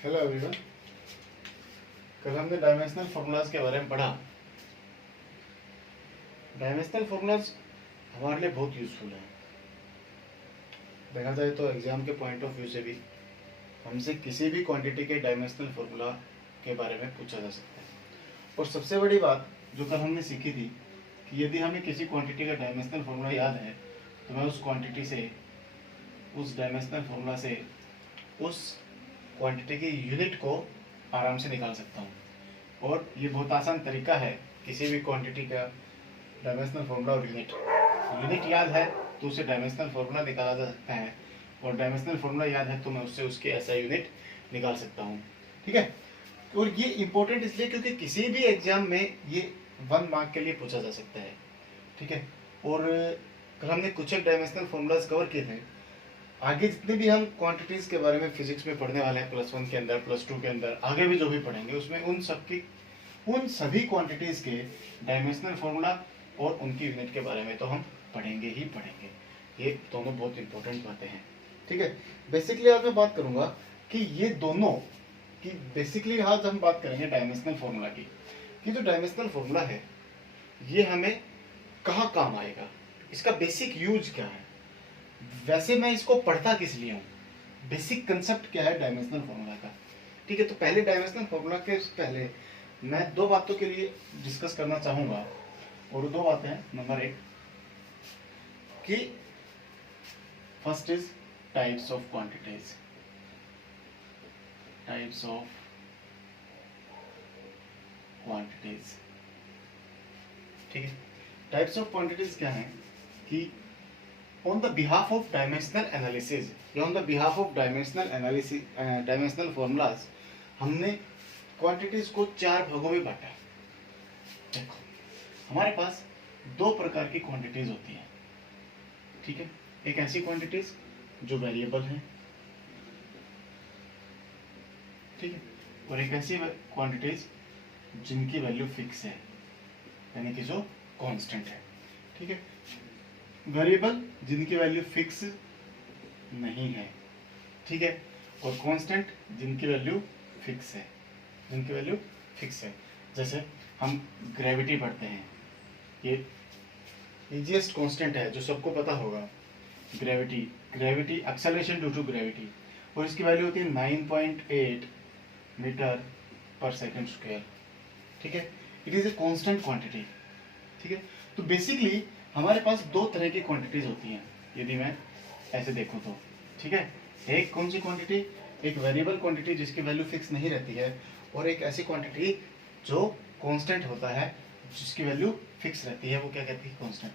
Hello everyone. कल हमने dimensional formulas के बारे में पढ़ा। डायमेंशनल फार्मूलाज हमारे लिए बहुत यूजफुल है। देखा जाए तो एग्जाम के पॉइंट ऑफ व्यू से भी हमसे किसी भी क्वांटिटी के डायमेंशनल फार्मूला के बारे में पूछा जा सकता है। और सबसे बड़ी बात जो कल हमने सीखी थी कि यदि हमें किसी क्वांटिटी का डायमेंशनल फार्मूला याद है तो मैं उस क्वांटिटी से, उस डायमेंशनल फार्मूला से उस क्वांटिटी की यूनिट को आराम से निकाल सकता हूँ। और ये बहुत आसान तरीका है किसी भी क्वांटिटी का डायमेंशनल फार्मूला और यूनिट याद है तो उसे डायमेंशनल फार्मूला निकाला जा सकता है, और डायमेंशनल फार्मूला याद है तो मैं उससे उसके एसआई यूनिट निकाल सकता हूँ। ठीक है। और ये इंपॉर्टेंट इसलिए क्योंकि किसी भी एग्जाम में ये 1 मार्क के लिए पूछा जा सकता है। ठीक है। और कल हमने कुछ एक डायमेंशनल फार्मूलाज कवर किए थे। आगे जितने भी हम क्वांटिटीज के बारे में फिजिक्स में पढ़ने वाले हैं, +1 के अंदर, +2 के अंदर, आगे भी जो भी पढ़ेंगे उसमें उन सभी क्वांटिटीज के डायमेंशनल फार्मूला और उनकी यूनिट के बारे में तो हम पढ़ेंगे ही पढ़ेंगे। ये दोनों बहुत इंपॉर्टेंट बातें हैं। ठीक है। बेसिकली आज मैं बात करूंगा कि ये दोनों की, बेसिकली आज हम बात करेंगे डायमेंशनल फार्मूला की, कि जो डायमेंशनल फार्मूला है ये हमें कहाँ काम आएगा, इसका बेसिक यूज क्या है, वैसे मैं इसको पढ़ता किस लिए हूँ, बेसिक कंसेप्ट क्या है डायमेंशनल फार्मूला का। ठीक है। तो पहले डायमेंशनल फार्मूला के पहले मैं 2 बातों के लिए डिस्कस करना चाहूंगा। और 2 बातें हैं। नंबर 1 कि first is types of quantities. Types of quantities. ठीक है। टाइप्स ऑफ क्वांटिटीज क्या है कि on the behalf of dimensional analysis या on the behalf of dimensional analysis, dimensional formulas, हमने क्वांटिटीज को 4 भागों में बांटा है। देखो, हमारे पास 2 प्रकार की क्वांटिटीज होती हैं। ठीक है। एक ऐसी क्वांटिटीज जो वेरिएबल है, ठीक है, और एक ऐसी क्वांटिटीज जिनकी वैल्यू फिक्स है, यानी कि जो कांस्टेंट है। ठीक है। वेरिएबल जिनकी वैल्यू फिक्स नहीं है, ठीक है, और कांस्टेंट जिनकी वैल्यू फिक्स है, जिनकी वैल्यू फिक्स है। जैसे हम ग्रेविटी पढ़ते हैं, ये इजीएस्ट कांस्टेंट है जो सबको पता होगा, gravity acceleration due to gravity, और इसकी वैल्यू होती है 9.8 मीटर पर सेकंड स्क्वायर। ठीक है। It is a constant quantity. ठीक है। तो बेसिकली हमारे पास 2 तरह की क्वांटिटीज होती हैं यदि मैं ऐसे देखूं तो। ठीक है। एक कौन सी क्वांटिटी, एक वेरिएबल क्वांटिटी जिसकी वैल्यू फिक्स नहीं रहती है, और एक ऐसी क्वांटिटी जो कांस्टेंट होता है जिसकी वैल्यू फिक्स रहती है, वो क्या कहती है, कांस्टेंट।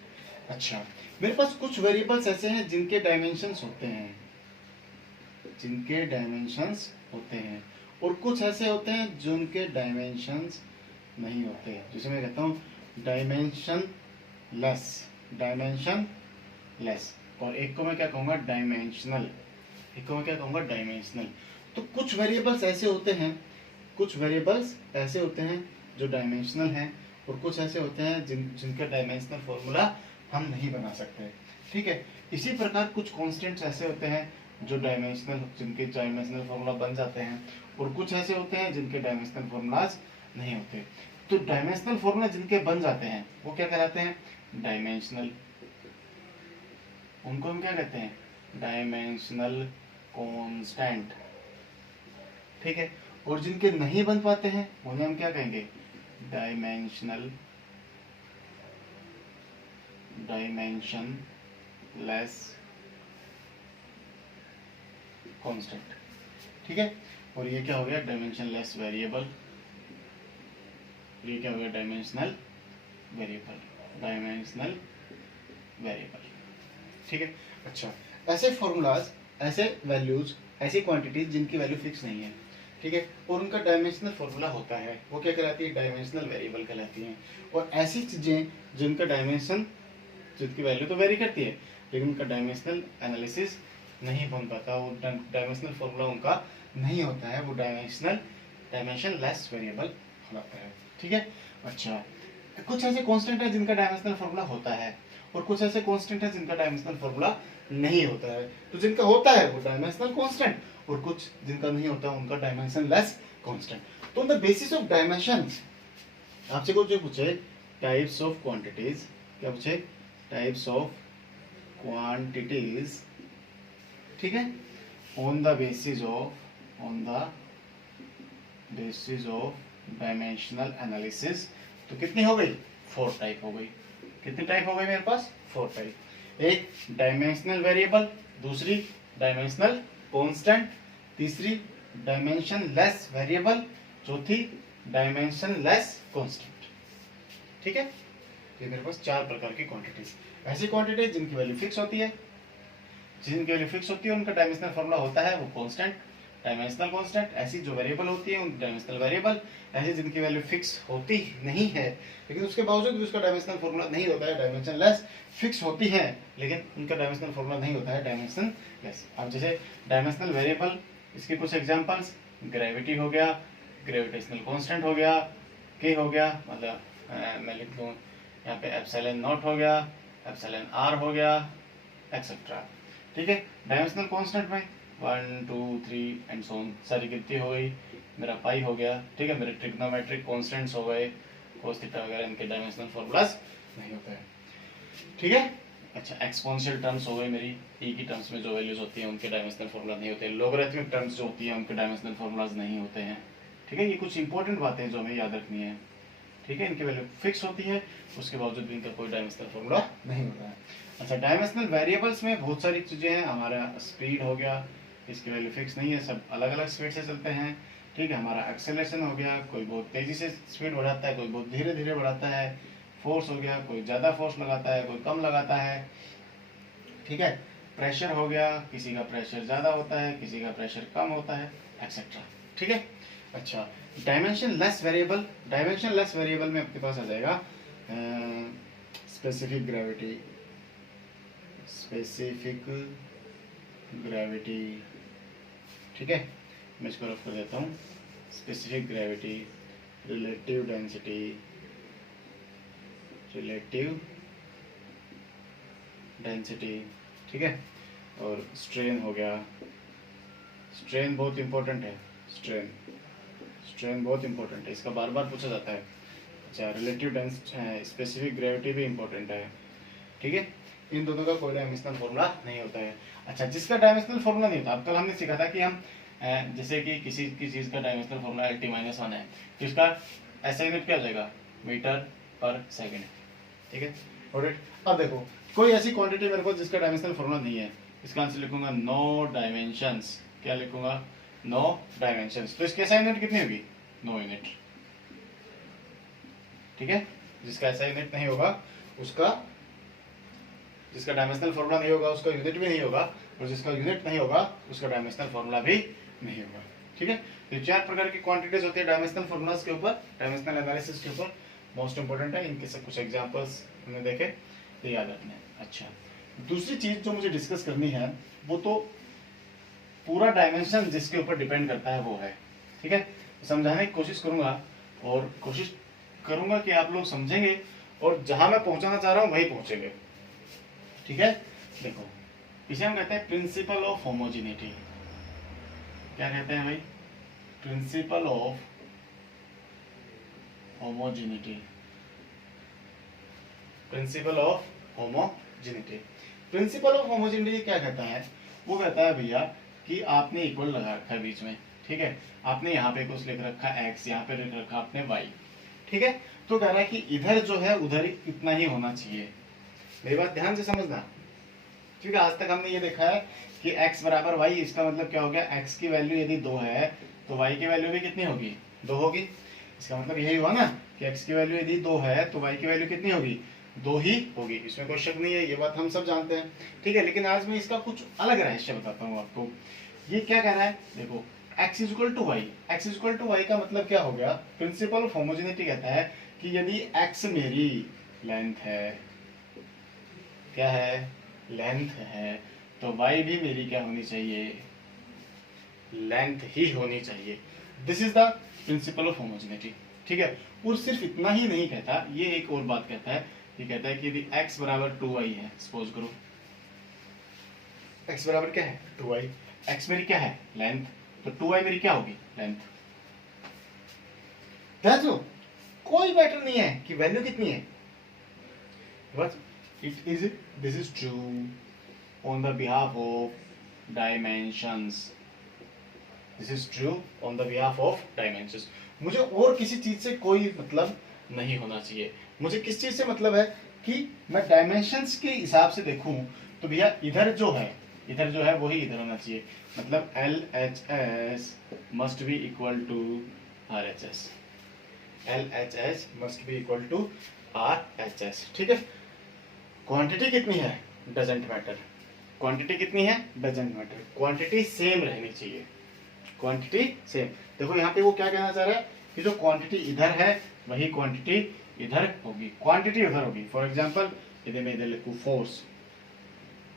अच्छा, मेरे पास कुछ वेरिएबल्स ऐसे हैं जिनके डायमेंशंस होते हैं, जिनके डायमेंशंस होते हैं, और कुछ ऐसे होते हैं जिनके डायमेंशंस नहीं होते, जिसे मैं कहता हूँ डायमेंशन लेस, और एक को मैं क्या कहूंगा, डायमेंशनल। एक को मैं क्या कहूंगा, डायमेंशनल। तो कुछ वेरिएबल्स ऐसे होते हैं जो डायमेंशनल हैं, और कुछ ऐसे होते हैं जिनका डायमेंशनल फॉर्मूला हम नहीं बना सकते। ठीक है। इसी प्रकार कुछ कांस्टेंट्स ऐसे होते हैं जो जिनके डायमेंशनल फॉर्मूला बन जाते हैं, और कुछ ऐसे होते हैं जिनके डायमेंशनल फॉर्मूलाज नहीं होते। तो डायमेंशनल फॉर्मूला जिनके बन जाते हैं वो क्या कहलाते हैं, डायमेंशनल। उनको हम क्या कहते हैं, डायमेंशनल कांस्टेंट। ठीक है। और जिनके नहीं बन पाते हैं उन्हें हम क्या कहेंगे, डायमेंशनलेस कांस्टेंट। ठीक है। और ये क्या हो गया, डायमेंशनलेस वेरिएबल। ये क्या हो गया, डायमेंशनल वेरिएबल। ठीक है। अच्छा, ऐसे फॉर्मूलाज, ऐसे वैल्यूज, ऐसी क्वांटिटीज जिनकी वैल्यू फिक्स नहीं है, ठीक है, और उनका डायमेंशनल फॉर्मूला होता है, वो क्या कहलाती है, डायमेंशनल वेरिएबल कहलाती हैं। और ऐसी चीजें जिनका डायमेंशन, जिनकी वैल्यू तो वेरी करती है लेकिन उनका डायमेंशनल एनालिसिस नहीं बन पाता, वो डायमेंशनल फॉर्मूला उनका नहीं होता है, वो डायमेंशनलेस वेरिएबल होता है। ठीक है। अच्छा, कुछ ऐसे कांस्टेंट है जिनका डायमेंशनल फॉर्मूला होता है, और कुछ ऐसे कांस्टेंट है जिनका डायमेंशनल फॉर्मूला नहीं होता है। तो जिनका होता है वो डायमेंशनल कांस्टेंट, और कुछ जिनका नहीं होता उनका डायमेंशनलेस कांस्टेंट। तो on the basis of dimensions आपसे कुछ जो पूछे टाइप्स ऑफ क्वांटिटीज, क्या पूछे, टाइप्स ऑफ क्वांटिटीज, ठीक है, on the basis of dimensional analysis. तो कितनी हो गई, 4 टाइप हो गई। कितनी टाइप हो गई मेरे पास, 4 टाइप। एक डायमेंशनल वेरिएबल, दूसरी डायमेंशनल कांस्टेंट, तीसरी डायमेंशनलेस वेरिएबल, चौथी डायमेंशनलेस कांस्टेंट। ठीक है, ये मेरे पास 4 प्रकार की क्वांटिटीज। ऐसी क्वांटिटी जिनकी वैल्यू फिक्स होती है, उनका डायमेंशनल फॉर्मूला होता है वो कांस्टेंट, डायमेंशनल कांस्टेंट। ऐसी जो वेरिएबल होती है उनकी डायमेंशनल वेरिएबल। ऐसी जिनकी वैल्यू फिक्स होती नहीं है लेकिन उसके बावजूद भी उसका डायमेंशनल फॉर्मूला नहीं होता है, डायमेंशनलेस। फिक्स होती है लेकिन उनका डायमेंशनल फॉर्मूला नहीं होता है, डायमेंशनलेस। अब जैसे डायमेंशनल वेरिएबल, इसके कुछ एग्जांपल्स, ग्रेविटी हो गया, ग्रेविटेशनल कांस्टेंट हो गया, के हो गया, मतलब मैं लिख दूं यहाँ पे एप्सिलॉन नॉट हो गया, एप्सिलॉन आर हो गया, एक्सेट्रा। ठीक है, डायमेंशनल कांस्टेंट में 1 2 3 एंड सो ऑन सारी गिनती हो गई। मेरा पाई हो गया, ठीक है, मेरे ट्रिग्नोमेट्रिक कांस्टेंट्स हो गए, cos थीटा वगैरह, इनके डायमेंशनल फॉर्मूलाज नहीं होते हैं। ठीक है, अच्छा, एक्सपोनेंशियल टर्म्स हो गई मेरी, ई की टर्म्स में जो वैल्यूज होती हैं उनके डायमेंशनल फॉर्मूला नहीं होते। लॉगरिथमिक टर्म्स जो होती हैं उनके डायमेंशनल फॉर्मूलाज नहीं होते हैं। ठीक है, ये कुछ इंपॉर्टेंट बातें जो हमें याद रखनी है। ठीक है, इनकी वैल्यू फिक्स होती है, उसके बावजूद भी इनका कोई डायमेंशनल फॉर्मूला नहीं होता है। अच्छा, डायमेंशनल वेरिएबल्स में बहुत सारी चीजें हैं। हमारा स्पीड हो गया, इसकी वैल्यू फिक्स नहीं है, सब अलग अलग स्पीड से चलते हैं। ठीक है, हमारा एक्सेलरेशन हो गया, कोई बहुत तेजी से स्पीड बढ़ाता है, कोई बहुत धीरे धीरे बढ़ाता है। फोर्स हो गया, कोई ज्यादा फोर्स लगाता है, कोई कम लगाता है। ठीक है, प्रेशर हो गया, किसी का प्रेशर ज्यादा होता है, किसी का प्रेशर कम होता है, एक्सेट्रा। ठीक है, अच्छा, डायमेंशनलेस वेरिएबल में आपके पास आ जाएगा स्पेसिफिक ग्रेविटी। ठीक है, मैं इसको रफ कर देता हूँ। स्पेसिफिक ग्रेविटी, रिलेटिव डेंसिटी, ठीक है, और स्ट्रेन हो गया। स्ट्रेन बहुत इंपॉर्टेंट है, स्ट्रेन बहुत इंपॉर्टेंट है, इसका बार बार पूछा जाता है। अच्छा, रिलेटिव स्पेसिफिक ग्रेविटी भी इंपॉर्टेंट है। ठीक है, इन दोनों का कोई डायमेंशनल फॉर्मूला नहीं होता है। अच्छा, जिसका डायमेंशनल फॉर्मूला नहीं होता, अब कल हमने सीखा था कि हम जैसे कि किसी की चीज का डायमेंशनल फॉर्मूला LT-1 है, तो इसका ऐसा यूनिट क्या हो जाएगा, मीटर पर सेकेंड। ठीक है, और अब देखो कोई ऐसी क्वांटिटी मेरे को जिसका डायमेंशनल फॉर्मूला नहीं है, इसका आंसर लिखूंगा नो डायमेंशंस। क्या लिखूंगा, नो डायमेंशंस। तो इसके ऐसा यूनिट कितनी होगी, नो यूनिट। ठीक है, जिसका ऐसा यूनिट नहीं होगा उसका, जिसका डायमेंशनल फॉर्मूला नहीं होगा उसका यूनिट भी नहीं होगा, और जिसका यूनिट नहीं होगा उसका डायमेंशनल फॉर्मूला भी नहीं होगा। ठीक है, तो 4 प्रकार की क्वांटिटीज होती है डायमेंशनल फॉर्मूलाज के ऊपर, डायमेंशनल एनालिसिस के ऊपर। मोस्ट इंपोर्टेंट है, इनके सब कुछ एग्जांपल्स हमने देखे तो याद रखना है। अच्छा, दूसरी चीज जो मुझे डिस्कस करनी है वो तो पूरा डायमेंशन जिसके ऊपर डिपेंड करता है वो है। ठीक है, समझाने की कोशिश करूंगा और कोशिश करूंगा कि आप लोग समझेंगे और जहां मैं पहुंचाना चाह रहा हूं वहीं पहुंचेंगे। ठीक है, देखो इसे हम कहते हैं प्रिंसिपल ऑफ होमोजेनिटी। क्या कहते हैं भाई, principal of homogeneity. Principal of homogeneity, principal of homogeneity क्या कहता है, वो कहता है भैया कि आपने इक्वल लगा रखा है बीच में। ठीक है, आपने यहाँ पे कुछ लिख रखा x, यहाँ पे लिख रखा आपने y। ठीक है, तो कह रहा है कि इधर जो है उधर इतना ही होना चाहिए। मेरी बात ध्यान से समझना, क्योंकि आज तक हमने ये देखा है कि x बराबर y, इसका मतलब क्या हो गया, x की वैल्यू यदि 2 है तो y की वैल्यू भी कितनी होगी, 2 होगी। इसका मतलब यही हुआ ना कि x की वैल्यू यदि 2 है तो y की वैल्यू कितनी होगी, 2 ही होगी। इसमें कोई शक नहीं है, ये बात हम सब जानते हैं। ठीक है, लेकिन आज मैं इसका कुछ अलग रहस्य बताता हूँ आपको। ये क्या कह रहा है, देखो x equal to Y, x equal to Y का मतलब क्या हो गया, प्रिंसिपल ऑफ होमोजेनिटी कहता है कि यदि x मेरी लेंथ है, क्या है, लेंथ है, तो y भी मेरी क्या होनी चाहिए, लेंथ ही होनी चाहिए। This is the principal of homogeneity. ठीक है, और सिर्फ इतना ही नहीं कहता, ये एक और बात कहता है ये कहता है कि यदि x बराबर 2y है, सपोज करो x बराबर क्या है 2y, x मेरी क्या है लेंथ, तो 2y मेरी क्या होगी लेंथ। ध्यान दो कोई मैटर नहीं है कि वैल्यू कितनी है, बस it is this is true on the behalf of dimensions, this is true on the behalf of dimensions. मुझे और किसी चीज से कोई मतलब नहीं होना चाहिए, मुझे किस चीज से मतलब है कि मैं डायमेंशंस के हिसाब से देखूं तो भैया इधर जो है वही इधर होना चाहिए, मतलब LHS must be equal to RHS, LHS must be equal to RHS, ठीक है। क्वांटिटी कितनी है डजंट मैटर, क्वांटिटी कितनी है डजंट मैटर, क्वांटिटी सेम रहनी चाहिए, क्वांटिटी सेम। देखो यहाँ पे वो क्या कहना चाह रहा है कि जो क्वांटिटी इधर है वही क्वांटिटी इधर होगी, क्वांटिटी उधर होगी। फॉर एग्जांपल यदि मैं इधर लिखूं फोर्स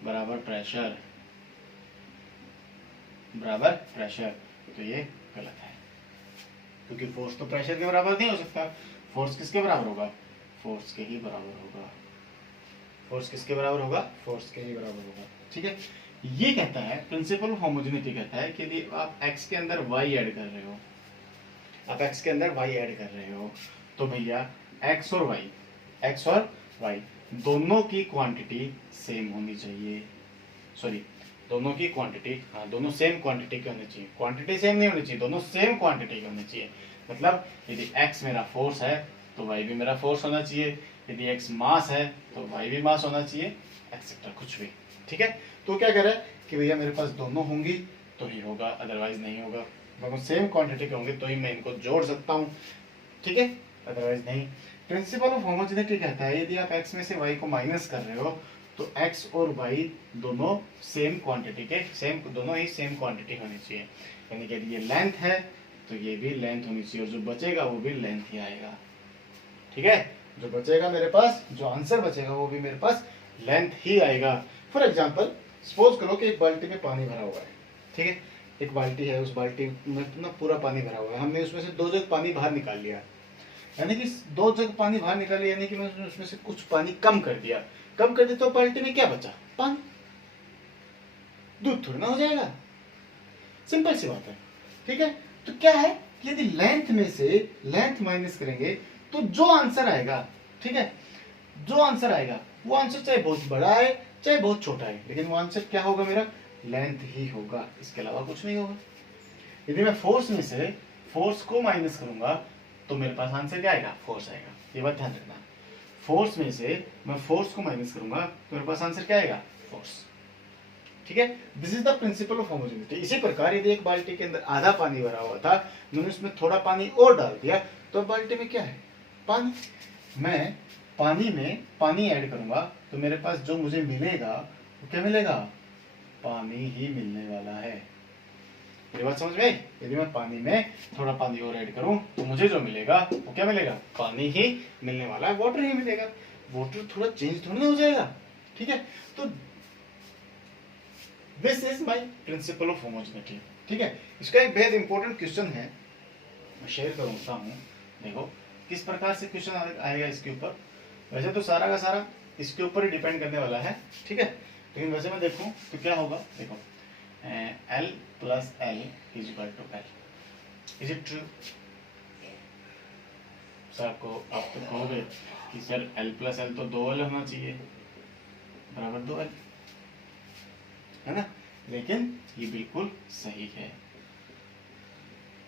बराबर प्रेशर बराबर प्रेशर, तो ये गलत है, क्योंकि फोर्स तो प्रेशर के बराबर नहीं हो सकता। फोर्स किसके बराबर होगा, फोर्स के ही बराबर होगा, फोर्स किसके बराबर होगा, फोर्स के ही बराबर होगा, ठीक है। ये कहता है प्रिंसिपल ऑफ होमोजेनिटी कहता है कि यदि आप x के अंदर y ऐड कर रहे हो, आप x के अंदर y ऐड कर रहे हो, तो भैया x और y दोनों की क्वांटिटी सेम होनी चाहिए, सॉरी दोनों की क्वांटिटी, हाँ दोनों सेम क्वांटिटी की होनी चाहिए, क्वांटिटी सेम नहीं होनी चाहिए, दोनों सेम क्वांटिटी की होनी चाहिए। मतलब यदि x मेरा फोर्स है तो y भी मेरा फोर्स होना चाहिए, यदि x मास है तो y भी मास होना चाहिए, एक्सेट्रा कुछ भी, ठीक है। तो क्या कह रहा है कि भैया मेरे पास दोनों होंगी तो ही होगा, अदरवाइज नहीं होगा, दोनों सेम क्वांटिटी के होंगे तो ही मैं इनको जोड़ सकता हूँ, ठीक है, अदरवाइज नहीं। प्रिंसिपल ऑफ होमोजेनिटी कहता है यदि आप x में से y को माइनस कर रहे हो तो x और y दोनों सेम क्वांटिटी के, सेम दोनों ही सेम क्वांटिटी होनी चाहिए, यानी कि यदि ये लेंथ है तो ये भी लेंथ होनी चाहिए, और जो बचेगा वो भी लेंथ ही आएगा, ठीक है। जो बचेगा मेरे पास, जो आंसर बचेगा वो भी मेरे पास लेंथ ही आएगा। फॉर एग्जाम्पल सपोज करो कि एक बाल्टी में पानी भरा हुआ है, ठीक है, एक बाल्टी है, उस बाल्टी में ना पूरा पानी भरा हुआ है, हमने उसमें से 2 जग पानी बाहर निकाल लिया, यानी कि 2 जग पानी बाहर निकाल लिया, यानी कि मैं उसमें से कुछ पानी कम कर दिया, तो बाल्टी में क्या बचा, पानी, दूध थोड़ा ना हो जाएगा, सिंपल सी बात है, ठीक है। तो क्या है यदि लेंथ में से लेंथ माइनस करेंगे तो जो आंसर आएगा, ठीक है, जो आंसर आएगा वो आंसर चाहे बहुत बड़ा है चाहे बहुत छोटा है, लेकिन वो आंसर क्या होगा मेरा, लेंथ ही होगा, इसके अलावा कुछ नहीं होगा। यदि मैं फोर्स में से फोर्स को माइनस करूंगा तो मेरे पास आंसर क्या आएगा, फोर्स आएगा, ये बात ध्यान रखना। फोर्स में से मैं फोर्स को माइनस करूंगा तो मेरे पास आंसर क्या आएगा, फोर्स, ठीक है। This is the principal of homogeneity. इसी प्रकार यदि एक बाल्टी के अंदर आधा पानी भरा हुआ था, मैंने उसमें थोड़ा पानी और डाल दिया, तो बाल्टी में क्या है, पानी। मैं पानी में पानी ऐड करूंगा तो मेरे पास जो मुझे मिलेगा वो क्या मिलेगा, पानी ही मिलने वाला है। मेरी बात समझ में आई, यदि मैं पानी में थोड़ा पानी और ऐड करूं तो मुझे जो मिलेगा वो क्या मिलेगा, पानी ही मिलने वाला है, वाटर ही मिलेगा, वाटर थोड़ा चेंज थोड़ा ना हो जाएगा, ठीक है। तो this is my principal of homogeneity, ठीक है। इसका एक बेहद इंपॉर्टेंट क्वेश्चन है, मैं शेयर करता हूं, देखो किस प्रकार से क्वेश्चन आएगा इसके ऊपर। वैसे तो सारा का सारा इसके ऊपर ही डिपेंड करने वाला है, ठीक है, लेकिन वैसे मैं देखूं तो क्या होगा, देखो L plus L is equal to L, is it true. Sir आप तो कहोगे कि सर L प्लस L तो 2L होना चाहिए, बराबर 2L है ना, लेकिन ये बिल्कुल सही है,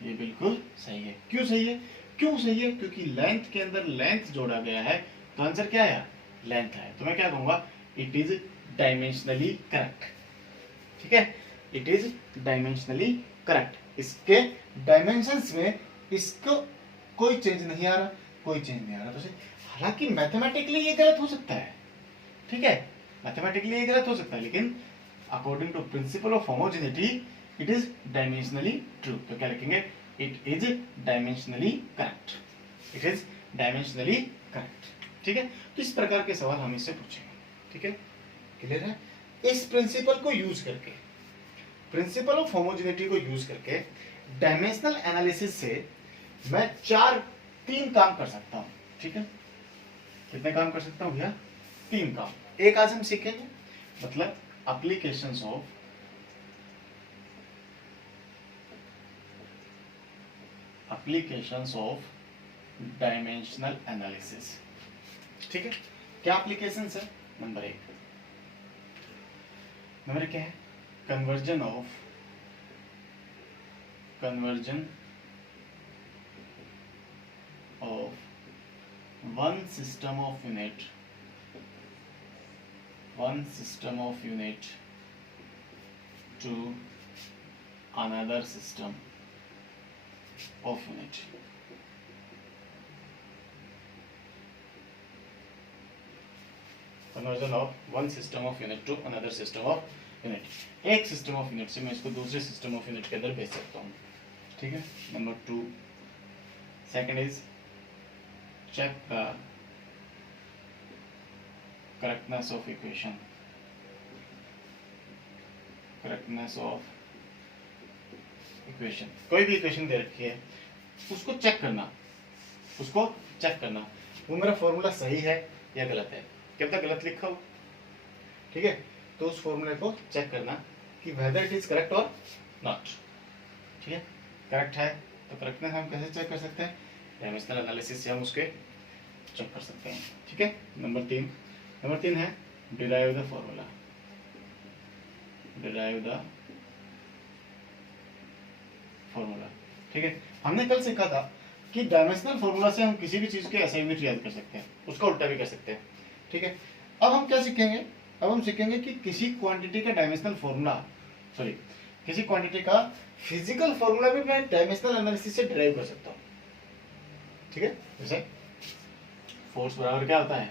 ये बिल्कुल सही है। क्यों सही है, क्यों सही है, क्योंकि लेंथ के अंदर लेंथ जोड़ा गया है, तो आंसर क्या आया, लेंथ है। तो मैं क्या कहूंगा, इट इज डायमेंशनली करेक्ट, ठीक है, इट इज डायमेंशनली करेक्ट। इसके डायमेंशंस में इसको कोई चेंज नहीं आ रहा, कोई चेंज नहीं आ रहा, तो हालांकि मैथमेटिकली ये गलत हो सकता है, ठीक है, मैथमेटिकली ये गलत हो सकता है, लेकिन according to principle of homogeneity it is dimensionally true. तो क्या लिखेंगे, it is dimensionally correct, it is dimensionally correct, ठीक है। तो इस प्रकार के सवाल हम इससे पूछेंगे, ठीक है, क्लियर है। इस प्रिंसिपल को यूज करके, प्रिंसिपल ऑफ होमोजेनिटी को यूज करके डायमेंशनल एनालिसिस से मैं 3 काम कर सकता हूं, ठीक है, कितने काम कर सकता हूँ भैया? 3 काम। एक आज हम सीखेंगे, मतलब एप्लीकेशंस ऑफ डायमेंशनल एनालिसिस। ठीक है, क्या एप्लीकेशंस है? नंबर 1 क्या है? Conversion of one system of unit to another system of unit. Conversion of one system of unit to another system of unit. एक सिस्टम ऑफ यूनिट से मैं इसको दूसरे सिस्टम ऑफ यूनिट के अंदर भेज सकता हूँ। ठीक है, number 2 second is check the correctness of equation. कोई भी इक्वेशन दे रखी है, उसको चेक करना, वो मेरा फॉर्मूला सही है या गलत है। क्या पता गलत लिखा हो, ठीक है, तो उस फॉर्मूले को चेक करना कि वेदर इट इज करेक्ट और नॉट। ठीक है, करेक्ट है तो करेक्टनेस हम कैसे चेक कर सकते हैं? डायमेंशनल एनालिसिस से हम उसके चेक कर सकते हैं। ठीक है, नंबर 3 है डिराइव द फॉर्मूला। ठीक है, हमने कल सीखा था कि डायमेंशनल फॉर्मूला से हम किसी भी चीज के असाइनमेंट याद कर सकते हैं, उसका उल्टा भी कर सकते हैं। ठीक है, अब हम क्या सीखेंगे? अब हम सीखेंगे कि किसी क्वांटिटी का डायमेंशनल फॉर्मूला, किसी क्वांटिटी का फिजिकल फॉर्मूला भी मैं डायमेंशनल एनालिसिस से डिराइव कर सकता हूँ। ठीक है, जैसे फोर्स बराबर क्या होता है?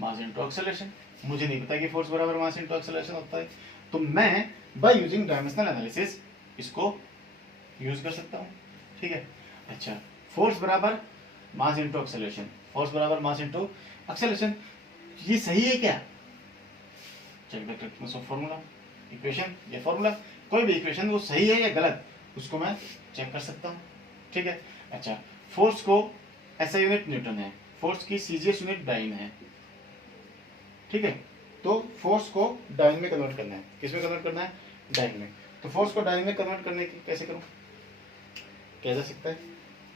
Mass into acceleration. मुझे नहीं पता कि फोर्स बराबर मास इनटू एक्सेलरेशन होता है, तो मैं बाय यूजिंग डायमेंशनल एनालिसिस इसको यूज कर सकता हूँ। ठीक है, अच्छा, फोर्स बराबर मास इनटू एक्सेलरेशन, ये सही है क्या? Check the correctness of formula, equation या फॉर्मूला, कोई भी इक्वेशन वो सही है या गलत, उसको मैं चेक कर सकता हूँ। ठीक है, अच्छा, फोर्स को ऐसा यूनिट न्यूटन है, फोर्स की सीजीएस यूनिट डाइन है। ठीक है, तो फोर्स को डाइन में कन्वर्ट करना है। किस में कन्वर्ट करना है? डाइन में। तो फोर्स को डाइन में कन्वर्ट करने की कैसे करूं? क्या जा सकता है?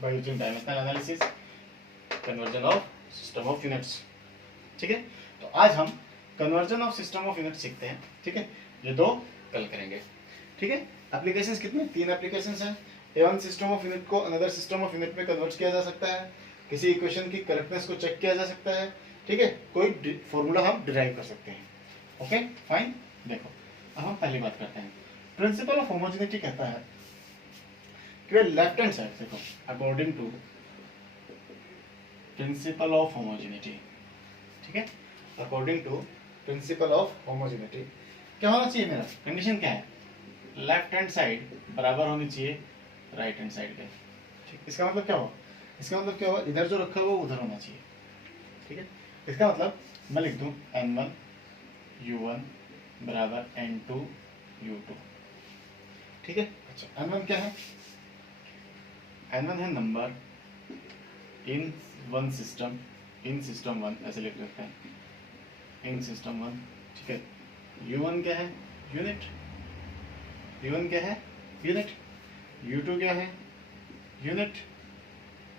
By using dimensional analysis, conversion of system of units. ठीक है, तो आज हम conversion of system of unit सीखते हैं। ठीक है, ये 2 कल करेंगे। ठीक है, एप्लीकेशंस कितने? 3 एप्लीकेशंस हैं। वन सिस्टम ऑफ यूनिट को अनदर सिस्टम ऑफ यूनिट में कन्वर्ट किया जा सकता है, किसी इक्वेशन की करेक्टनेस को चेक किया जा सकता है। ठीक है, कोई फॉर्मूला हम डिराइव कर सकते हैं। ओके फाइन, देखो अब हम पहली बात करते हैं। प्रिंसिपल ऑफ होमोजेनिटी कहता है कि लेफ्ट हैंड साइड देखो, according to principle of homogeneity. ठीक है, according to principle of homogeneity क्या होना चाहिए? मेरा कंडीशन क्या है? लेफ्ट हैंड साइड बराबर होनी चाहिए राइट हैंड साइड के। ठीक, इसका मतलब क्या हुआ? इधर जो रखा हुआ उधर होना चाहिए। ठीक है, इसका मतलब मैं लिख दूं n1 u1 बराबर n2 u2। ठीक है, अच्छा, n1 क्या है? n1 है नंबर इन सिस्टम 1, ऐसे लिख सकते हैं, इन सिस्टम 1। ठीक है, u1 क्या है? यूनिट। u2 क्या है? यूनिट।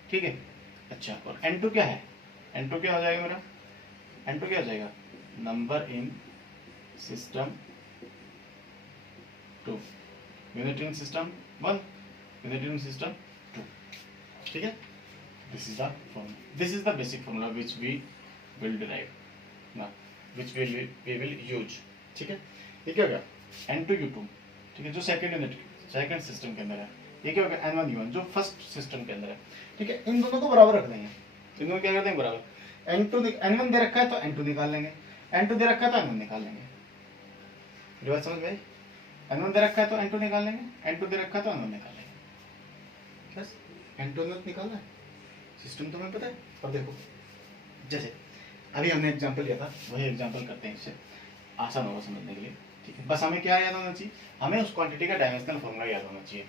ठीक है, अच्छा, और n2 क्या है? n2 क्या हो जाएगा मेरा? n2 क्या हो जाएगा? Number in system 2, unit in system 1, unit in system 2। ठीक है, this is the basic formula which we will derive ना, विच वी विल यूज। ठीक है, ये क्या हो गया? n2 u2। ठीक है, जो सेकंड सिस्टम के अंदर है। ये क्या हो गया? n1 u1 जो फर्स्ट सिस्टम के अंदर है। ठीक है, इन दोनों को बराबर रख देंगे। इन दोनों क्या कर देंगे? बराबर। n1 दे रखा है तो n2 निकाल लेंगे, n2 दे रखा है तो n1 निकाल लेंगे। मेरी बात समझ में आई? n1 दे रखा है तो n2 निकाल लेंगे, n2 दे रखा है तो n1 निकाल लेंगे। बस n2 निकालना है, सिस्टम तुम्हें पता है। अब देखो, जैसे अभी हमने एग्जांपल लिया था, वही एग्जांपल करते हैं, इससे आसान होगा समझने के लिए। ठीक है, बस हमें क्या याद होना चाहिए? हमें उस क्वांटिटी का डायमेंशनल फॉर्मूला याद होना चाहिए।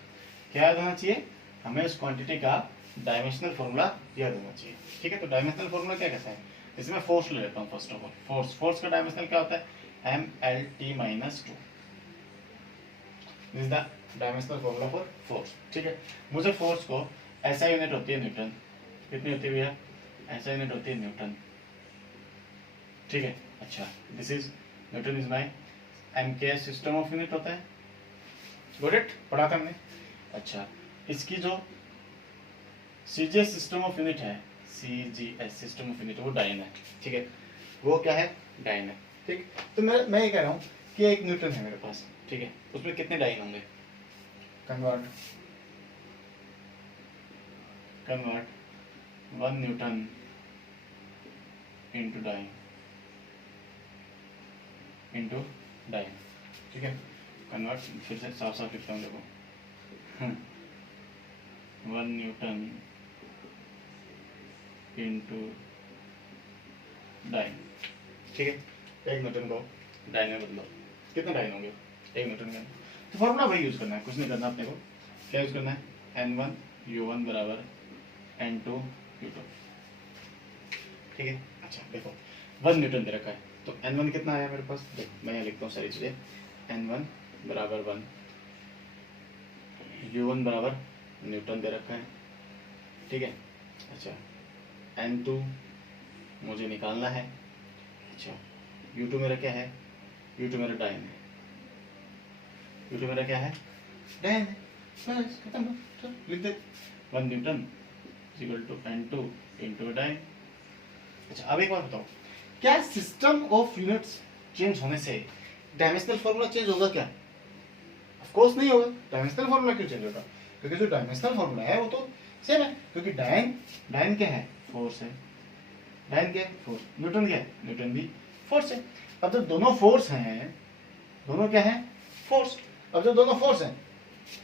क्या याद होना चाहिए? हमें उस क्वांटिटी का डायमेंशनल फॉर्मूला याद होना चाहिए। ठीक है, तो डायमेंशनल फॉर्मूला क्या कहता है? इसमें फोर्स ले लेता हूँ फर्स्ट ऑफ ऑल। फोर्स का डायमेंशनल क्या होता है, MLT minus 2। This is the dimensional formula for force. ठीक है, मुझे फोर्स को ऐसा यूनिट होती है न्यूटन, कितनी होती है भैया, ऐसा यूनिट होती है न्यूटन। ठीक है, अच्छा this is Newton is my MKS system of unit होता है, गॉट इट, पढ़ा था हमने। अच्छा, इसकी जो CGS सिस्टम ऑफ यूनिट है, CGS सिस्टम ऑफ यूनिट, वो डाइन है। ठीक है, वो क्या है, डाइन है। ठीक, तो मैं ये कह रहा हूँ कि एक न्यूटन है मेरे पास, ठीक है, उसमें कितने डाइन होंगे, convert 1 newton into dyne into dyne. ठीक है, कन्वर्ट फिर से साफ साफ लिखता हूँ, देखो 1 न्यूटन इंटू डाइन। ठीक है, एक न्यूटन को डाइन में बदलो, कितने डाइन होंगे, एक न्यूटन में। तो फॉर्मूला वही यूज करना है, कुछ नहीं करना अपने को। क्या यूज करना है, N1 U1 बराबर N2 U2। ठीक है, अच्छा देखो 1 न्यूटन दे रखा है, तो N1 कितना आया मेरे पास, देखो मैं यहाँ लिखता हूँ सारी चीजें। N1 बराबर 1, U1 बराबर न्यूटन दे रखा है। ठीक है, अच्छा N2 मुझे निकालना है। अच्छा, U2 मेरा क्या है, U2 मेरा डाइन है, U2 मेरा क्या है, डाइन है, बस खत्म, चल लिख दे 1 newton equal to N2 into dyne. अच्छा, अब एक बात बताओ, क्या सिस्टम ऑफ यूनिट्स चेंज होने से डायमेंशनल फॉर्मूला चेंज होगा क्या? ऑफ कोर्स नहीं होगा। डायमेंशनल फॉर्मूला क्यों चेंज होगा, क्योंकि जो डायमेंशनल फॉर्मूला है वो तो सेम है, क्योंकि डाइन क्या है, फोर्स है। डाइन क्या है, फोर्स। न्यूटन क्या है, न्यूटन भी फोर्स है। अब जब दोनों फोर्स हैं, दोनों क्या है, फोर्स। अब जब दोनों फोर्स हैं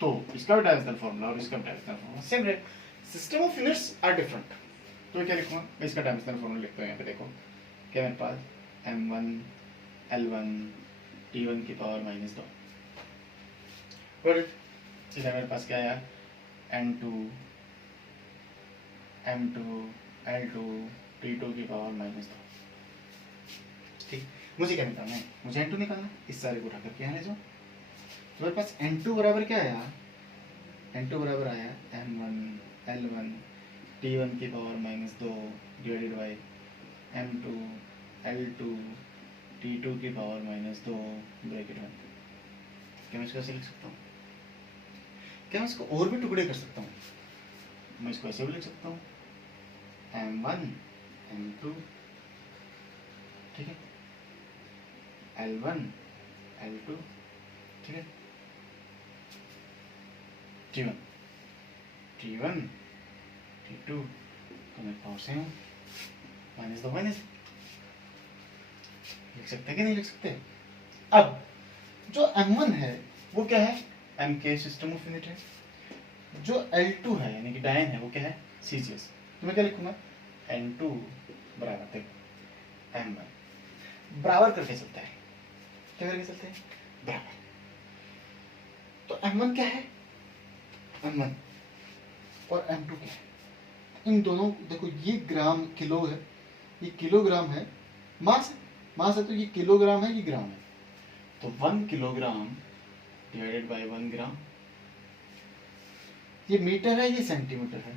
तो इसका भी डायमेंशनल फॉर्मूला और इसका भी डायमेंशनल फॉर्मूला सेम रहेगा। System of units are different. तो क्या लिखूंगा मैं, इसका डायमेंशनल फॉर्मूला लिखता हूँ यहाँ पे, देखो क्या मेरे पास M1 L1 T1 की पावर माइनस 2। इधर मेरे पास क्या आया, N2 M2 L2 T2 की पावर माइनस 2। ठीक, मुझे क्या निकालना है, मुझे N2 निकालना है, इस सारे को उठा करके यहाँ ले जाओ। तो मेरे पास N2 बराबर क्या आया, N2 बराबर आया M1 L1 T1 की power minus 2 divided by M2 L2 T2 की पावर माइनस 2 ब्रैकेट में। क्या मैं इसको ऐसे लिख सकता हूँ, क्या मैं इसको और भी टुकड़े कर सकता हूँ, मैं इसको ऐसे भी लिख सकता हूँ M1 M2, ठीक है, L1 L2, ठीक है, T1 T1 T2, तो मैं पावर से हूँ माइनस 2 माइनस, लिख सकते हैं कि नहीं लिख सकते। अब जो M1 है वो क्या है, MK सिस्टम ऑफ यूनिट है। जो L2 है यानी कि डायन है वो क्या है, CGS। तो मैं क्या लिखूंगा, N2 बराबर देखो M1 बराबर करके चलता है, क्या करके चलते हैं, बराबर। तो M1 क्या है, M1 और M2 क्या है, इन दोनों देखो, ये ग्राम किलो है, ये किलोग्राम है, मास है तो ये किलोग्राम है, ये ग्राम है। तो 1 किलोग्राम डिवाइडेड बाय 1 ग्राम, ये मीटर है, ये सेंटीमीटर है।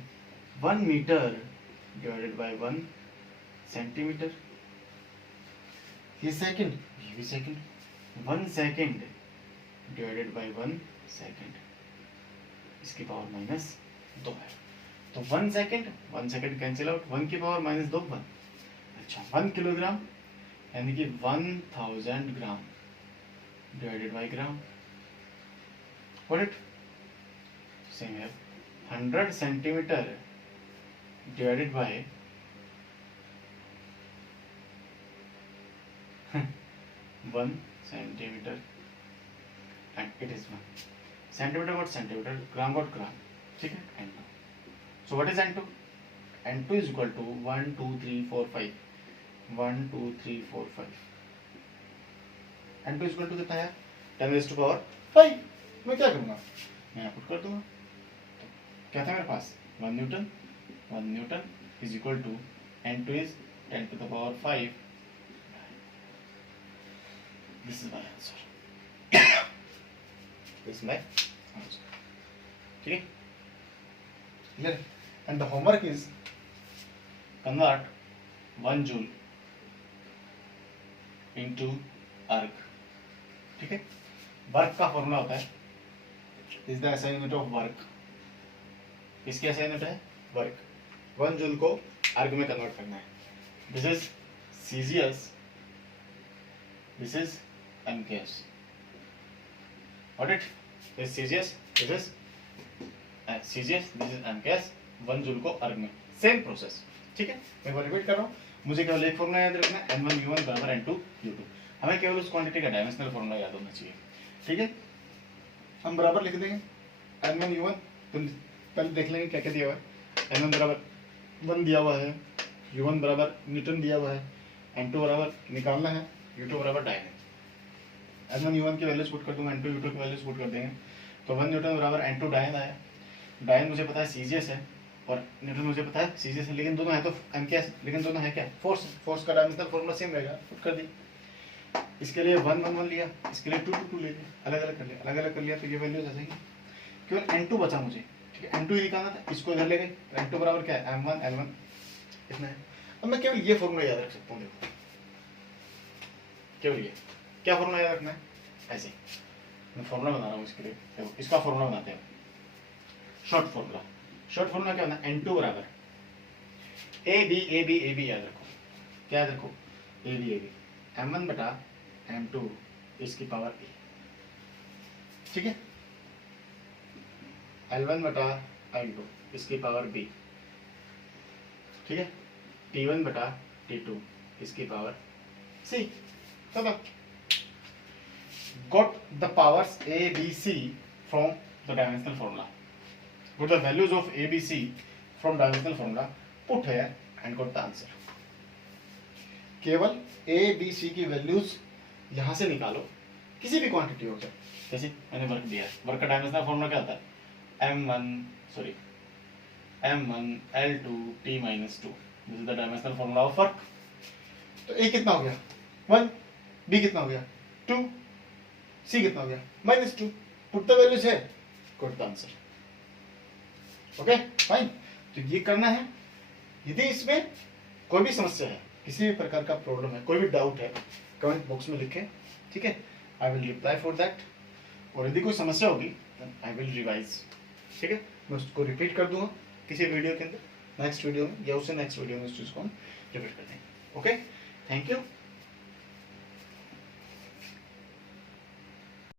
1 मीटर डिवाइडेड बाय 1 सेंटीमीटर, ये सेकंड, ये भी second. 1 second divided by 1 second, इसकी पावर माइनस 2 है। तो 1 सेकंड कैंसिल आउट, 1 की पावर माइनस 2 1। अच्छा, 1 किलोग्राम यानी कि 1000 gram divided by gram, what it same है। 100 centimetre divided by 1 centimetre and it is 1 centimetre got centimetre, gram got gram, ठीक है। N2, so what is N2? N2 is equal to 1 2 3 4 5, 1 2 3 4 5। N2 is equal to कितना है, 10 raised to power 5। मैं क्या करूँगा, मैं यहाँ पुट कर दूंगा। तो क्या था मेरे पास, 1 Newton is equal to N2 is 10 to the power 5. This is my answer. This is my answer. ठीक है, clear? And the homework is convert 1 joule into arc. ठीक है, वर्क का फॉर्मूला होता है, is the SI unit of work. इसकी SI unit है work. 1 joule को आर्ग में कन्वर्ट करना है. This is CGS, this is MKS. Got it? This is CGS, this is CGS, this is MKS. 1 joule को अर्ग में, सेम प्रोसेस. ठीक है, मैं वो रिपीट कर रहा हूँ. मुझे केवल एक फॉर्मूला याद रखना है, N1U1 बराबर N2U2. हमें केवल उस क्वांटिटी का डायमेंशनल फॉर्मूला याद होना चाहिए. ठीक है, हम बराबर लिख देंगे N1U1. तो पहले देख लेंगे क्या क्या दिया हुआ है. N1 बराबर 1 दिया हुआ है, U1 बराबर न्यूटन दिया हुआ है, N2 बराबर निकालना है, U2 बराबर डायन है. N1U1 की वैल्यूज पुट कर दूंगा, N2U2 की वैल्यूज पुट कर देंगे. तो 1 न्यूटन बराबर N2 डायन आया. डायन मुझे पता है CGS है और न्यूटन मुझे पता है CGS है, लेकिन दोनों है तो MKS, लेकिन दोनों है क्या, फोर्स. फोर्स का डायमेंशनल फॉर्मूला सेम रहेगा, पुट कर दी. इसके लिए 1 1 1 लिया, इसके लिए 2 2 2 ले लिया, अलग अलग कर लिया, अलग अलग कर लिया. तो ये वैल्यूज ऐसे ही, केवल N2 बचा मुझे. ठीक है, N2 ही निकालना था, इसको इधर ले गए. N2 बराबर क्या है, M1 L1 इतना है. अब मैं केवल ये फॉर्मूला याद रख सकता हूँ. देखो केवल ये क्या फॉर्मूला याद रखना है, ऐसे मैं फॉर्मूला बना रहा हूँ इसके लिए. देखो इसका फॉर्मूला बनाते हैं, शॉर्ट फॉर्मूला. शॉर्ट फॉर्मूला क्या होना है, N2 बराबर AB याद रखो. क्या याद रखो, AB M1 बटा M2 इसकी पावर A. ठीक है, L1 बटा L2 इसकी पावर B. ठीक है, T1 बटा T2 इसकी पावर C. चलो, got the powers A, B, C from the dimensional formula. Put the values of A, B, C from dimensional formula. Put here and got the answer. केवल A, B, C की values यहाँ से निकालो, किसी भी quantity हो जाए. जैसे मैंने वर्क दिया है, वर्क का डायमेंशनल फॉर्मूला क्या होता है, M1 L2 T minus 2. This is the dimensional formula of work. तो A कितना हो गया 1, B कितना हो गया 2, C कितना हो गया -2. पुट द वैल्यूज है, got the answer. Okay fine. तो ये करना है. यदि इसमें कोई भी समस्या है, किसी भी प्रकार का प्रॉब्लम है, कोई भी डाउट है, कमेंट बॉक्स में लिखें. ठीक है, I will reply for that. और यदि कोई समस्या होगी आई विल रिवाइज. ठीक है, मैं उसको रिपीट कर दूंगा किसी वीडियो के अंदर, नेक्स्ट वीडियो में या उससे नेक्स्ट वीडियो में उस चीज़ को हम रिपीट कर देंगे. Okay, thank you.